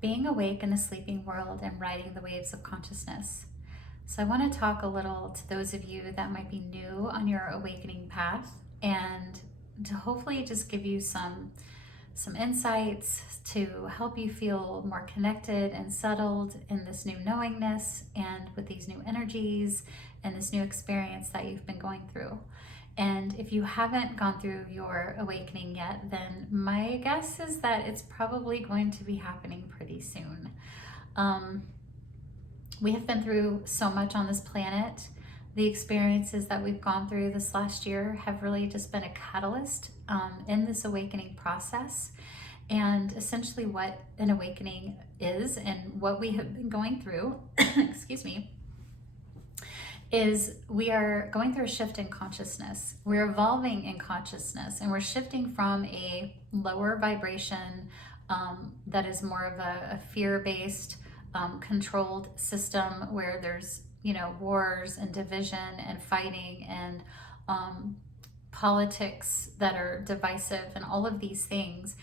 being awake in a sleeping world and riding the waves of consciousness. So I want to talk a little to those of you that might be new on your awakening path, and to hopefully just give you some insights to help you feel more connected and settled in this new knowingness and with these new energies and this new experience that you've been going through. And if you haven't gone through your awakening yet, then my guess is that it's probably going to be happening pretty soon. We have been through so much on this planet. The experiences that we've gone through this last year have really just been a catalyst in this awakening process. And essentially what an awakening is and what we have been going through, excuse me, is we are going through a shift in consciousness. We're evolving in consciousness, and we're shifting from a lower vibration that is more of a fear-based, controlled system where there's, wars and division and fighting and politics that are divisive and all of these things.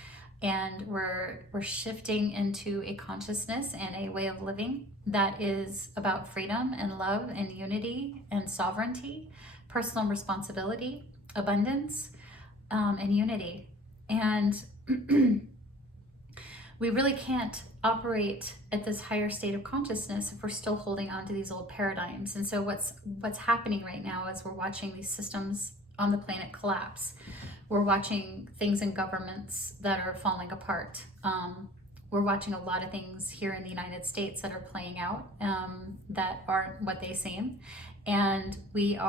And we're shifting into a consciousness and a way of living that is about freedom and love and unity and sovereignty, personal responsibility, abundance, and unity. And we really can't operate at this higher state of consciousness if we're still holding on to these old paradigms. And so what's happening right now is we're watching these systems on the planet collapse. We're watching things in governments that are falling apart. We're watching a lot of things here in the United States that are playing out that aren't what they seem. And we've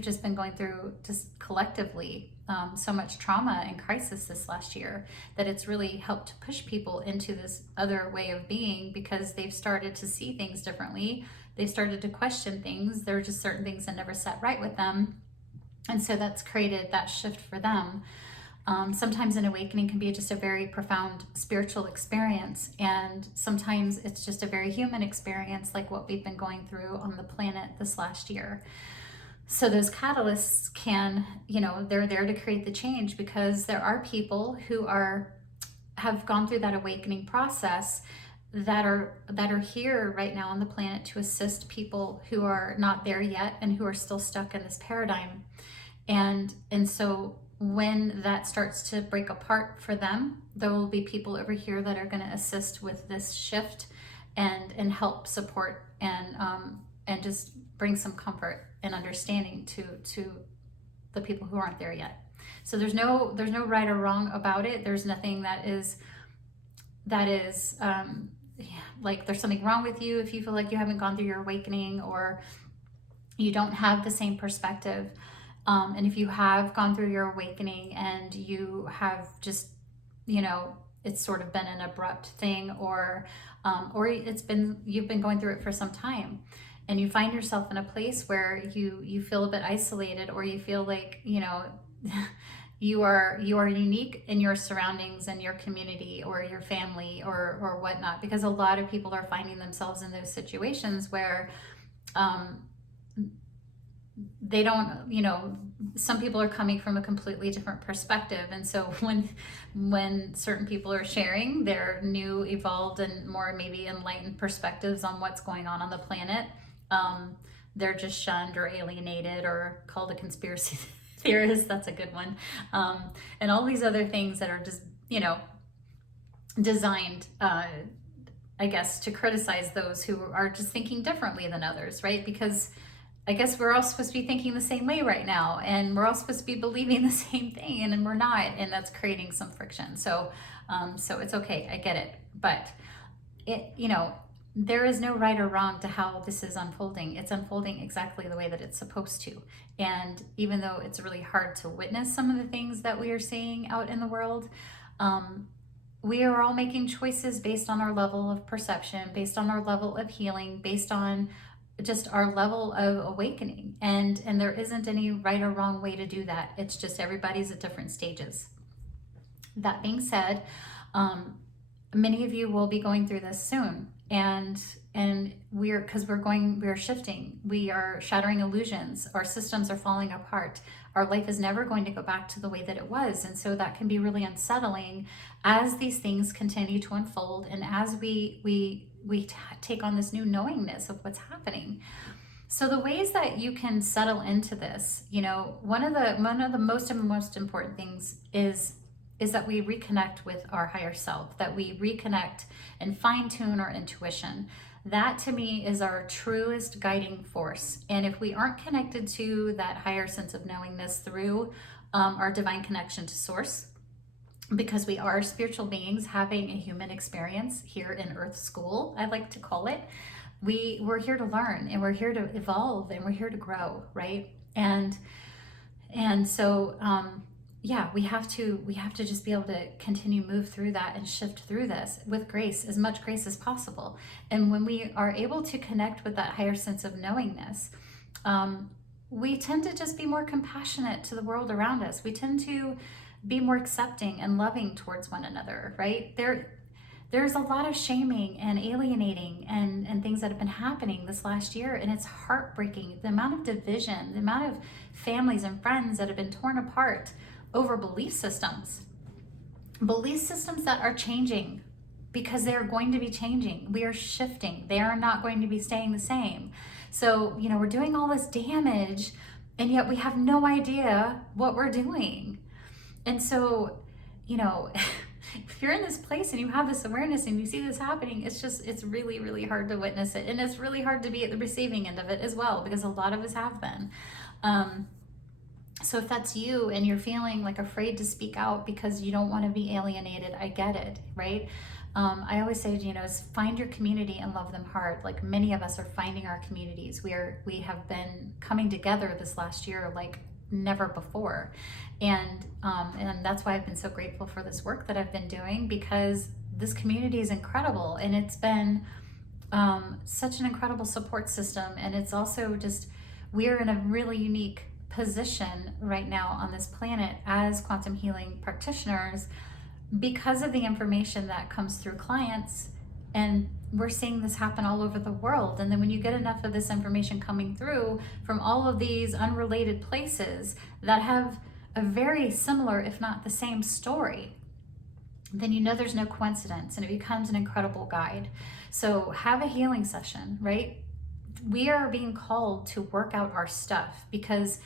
just been going through, just collectively, so much trauma and crisis this last year that it's really helped push people into this other way of being, because they've started to see things differently. They've started to question things. There are just certain things that never sat right with them. And so that's created that shift for them. Sometimes an awakening can be just a very profound spiritual experience, and sometimes it's just a very human experience, like what we've been going through on the planet this last year. So those catalysts can, they're there to create the change, because there are people who have gone through that awakening process that are here right now on the planet to assist people who are not there yet and who are still stuck in this paradigm. And so when that starts to break apart for them, there will be people over here that are going to assist with this shift and help support and just bring some comfort and understanding to the people who aren't there yet. So there's no right or wrong about it. There's nothing that is like there's something wrong with you if you feel like you haven't gone through your awakening or you don't have the same perspective. And if you have gone through your awakening and you have just, it's sort of been an abrupt thing, or you've been going through it for some time, and you find yourself in a place where you feel a bit isolated, or you feel like, you are unique in your surroundings and your community or your family or whatnot, because a lot of people are finding themselves in those situations where, they don't, some people are coming from a completely different perspective. And so when certain people are sharing their new, evolved, and more maybe enlightened perspectives on what's going on the planet, they're just shunned or alienated or called a conspiracy theorist. That's a good one. And all these other things that are just, designed, I guess, to criticize those who are just thinking differently than others, right? Because I guess we're all supposed to be thinking the same way right now, and we're all supposed to be believing the same thing, and we're not, and that's creating some friction. So it's okay, I get it, but there is no right or wrong to how this is unfolding. It's unfolding exactly the way that it's supposed to. And even though it's really hard to witness some of the things that we are seeing out in the world, we are all making choices based on our level of perception, based on our level of healing, based on just our level of awakening. And there isn't any right or wrong way to do that. It's just everybody's at different stages. That being said, many of you will be going through this soon. and we're shifting, we are shattering illusions, our systems are falling apart, our life is never going to go back to the way that it was. And so that can be really unsettling as these things continue to unfold, and as we take on this new knowingness of what's happening. So the ways that you can settle into this, one of the most important things is that we reconnect with our higher self, that we reconnect and fine tune our intuition. That to me is our truest guiding force. And if we aren't connected to that higher sense of knowingness through our divine connection to source, because we are spiritual beings having a human experience here in Earth School, I like to call it, we're here to learn, and we're here to evolve, and we're here to grow, right? And so yeah, we have to just be able to continue move through that and shift through this with grace, as much grace as possible. And when we are able to connect with that higher sense of knowingness, we tend to just be more compassionate to the world around us. We tend to be more accepting and loving towards one another, right? There's a lot of shaming and alienating and things that have been happening this last year, and it's heartbreaking. The amount of division, the amount of families and friends that have been torn apart over belief systems that are changing, because they're going to be changing. We are shifting. They are not going to be staying the same. So, we're doing all this damage, and yet we have no idea what we're doing. And so, if you're in this place and you have this awareness and you see this happening, it's really, really hard to witness it. And it's really hard to be at the receiving end of it as well, because a lot of us have been. So if that's you and you're feeling like afraid to speak out because you don't want to be alienated, I get it, right? I always say, is find your community and love them hard. Like, many of us are finding our communities. We have been coming together this last year like never before. And that's why I've been so grateful for this work that I've been doing, because this community is incredible, and it's been such an incredible support system. And it's also just, we're in a really unique position right now on this planet as quantum healing practitioners, because of the information that comes through clients. And we're seeing this happen all over the world. And then when you get enough of this information coming through from all of these unrelated places that have a very similar, if not the same story, then there's no coincidence, and it becomes an incredible guide. So have a healing session, right? We are being called to work out our stuff, because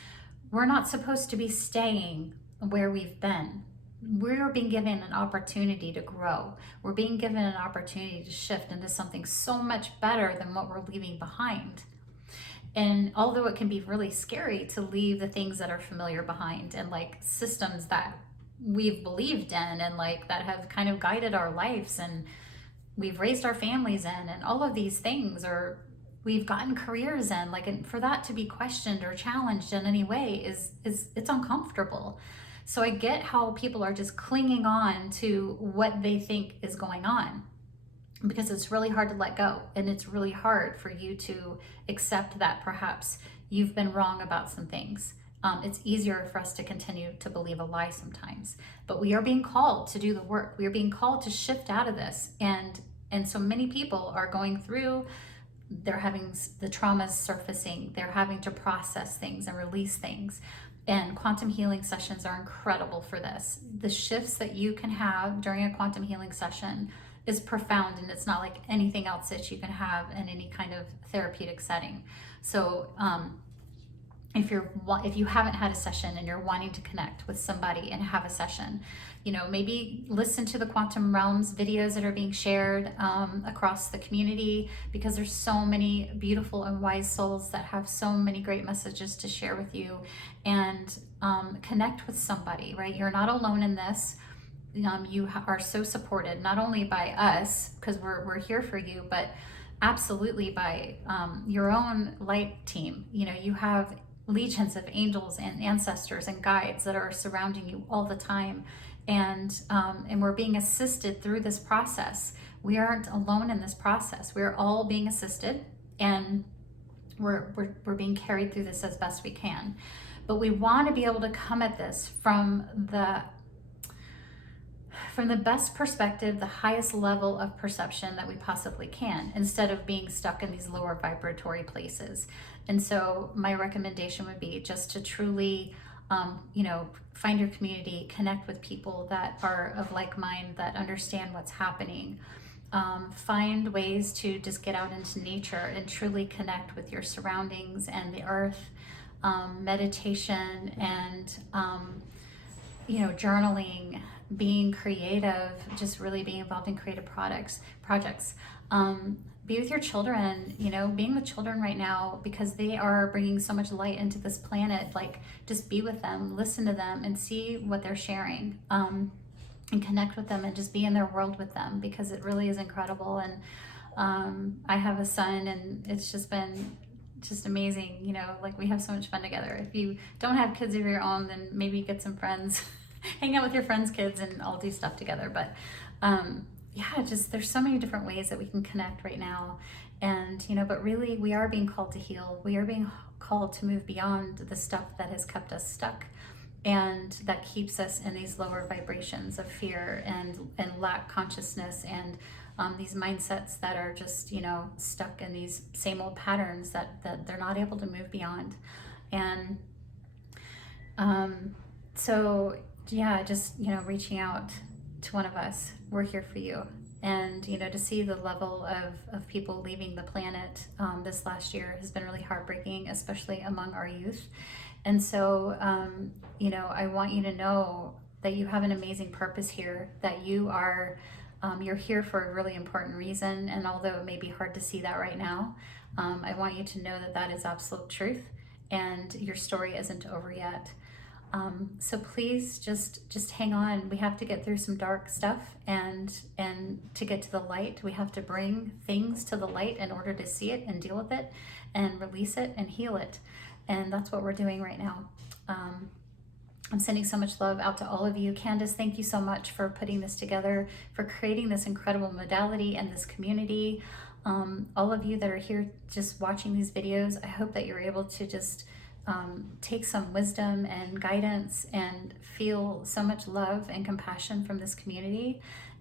we're not supposed to be staying where we've been. We're being given an opportunity to grow. We're being given an opportunity to shift into something so much better than what we're leaving behind. And although it can be really scary to leave the things that are familiar behind, and like systems that we've believed in, and like that have kind of guided our lives, and we've raised our families in, and all of these things, or we've gotten careers in, like, and for that to be questioned or challenged in any way is it's uncomfortable. So I get how people are just clinging on to what they think is going on, because it's really hard to let go, and it's really hard for you to accept that perhaps you've been wrong about some things. It's easier for us to continue to believe a lie sometimes, but we are being called to do the work. We are being called to shift out of this, and so many people are going through. They're having the traumas surfacing. They're having to process things and release things. And quantum healing sessions are incredible for this. The shifts that you can have during a quantum healing session is profound, and it's not like anything else that you can have in any kind of therapeutic setting. So if you haven't had a session and you're wanting to connect with somebody and have a session, maybe listen to the Quantum Realms videos that are being shared across the community, because there's so many beautiful and wise souls that have so many great messages to share with you. And connect with somebody, right? You're not alone in this. You are so supported, not only by us, because we're here for you, but absolutely by your own light team. You have legions of angels and ancestors and guides that are surrounding you all the time, and we're being assisted through this process. We aren't alone in this process. We're all being assisted, and we're being carried through this as best we can. But we want to be able to come at this from from the best perspective, the highest level of perception that we possibly can, instead of being stuck in these lower vibratory places. And so my recommendation would be just to truly, find your community, connect with people that are of like mind, that understand what's happening. Find ways to just get out into nature and truly connect with your surroundings and the earth. Meditation and journaling, being creative, just really being involved in creative projects. Be with your children, being with children right now, because they are bringing so much light into this planet. Like, just be with them, listen to them, and see what they're sharing, and connect with them, and just be in their world with them, because it really is incredible. And I have a son, and it's just been just amazing. Like, we have so much fun together. If you don't have kids of your own, then maybe get some friends, hang out with your friends' kids, and all do stuff together. But just there's so many different ways that we can connect right now. And but really, we are being called to heal. We are being called to move beyond the stuff that has kept us stuck, and that keeps us in these lower vibrations of fear and lack consciousness, and these mindsets that are just stuck in these same old patterns that they're not able to move beyond. And just reaching out to one of us, we're here for you. And to see the level of people leaving the planet this last year has been really heartbreaking, especially among our youth. And so I want you to know that you have an amazing purpose here, that you're here for a really important reason. And although it may be hard to see that right now, I want you to know that that is absolute truth, and your story isn't over yet. So please just hang on. We have to get through some dark stuff, and to get to the light, we have to bring things to the light in order to see it and deal with it and release it and heal it. And that's what we're doing right now. I'm sending so much love out to all of you. Candace, thank you so much for putting this together, for creating this incredible modality and this community. All of you that are here just watching these videos, I hope that you're able to just take some wisdom and guidance and feel so much love and compassion from this community,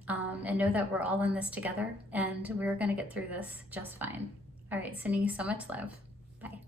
and know that we're all in this together, and we're going to get through this just fine. All right, sending you so much love. Bye.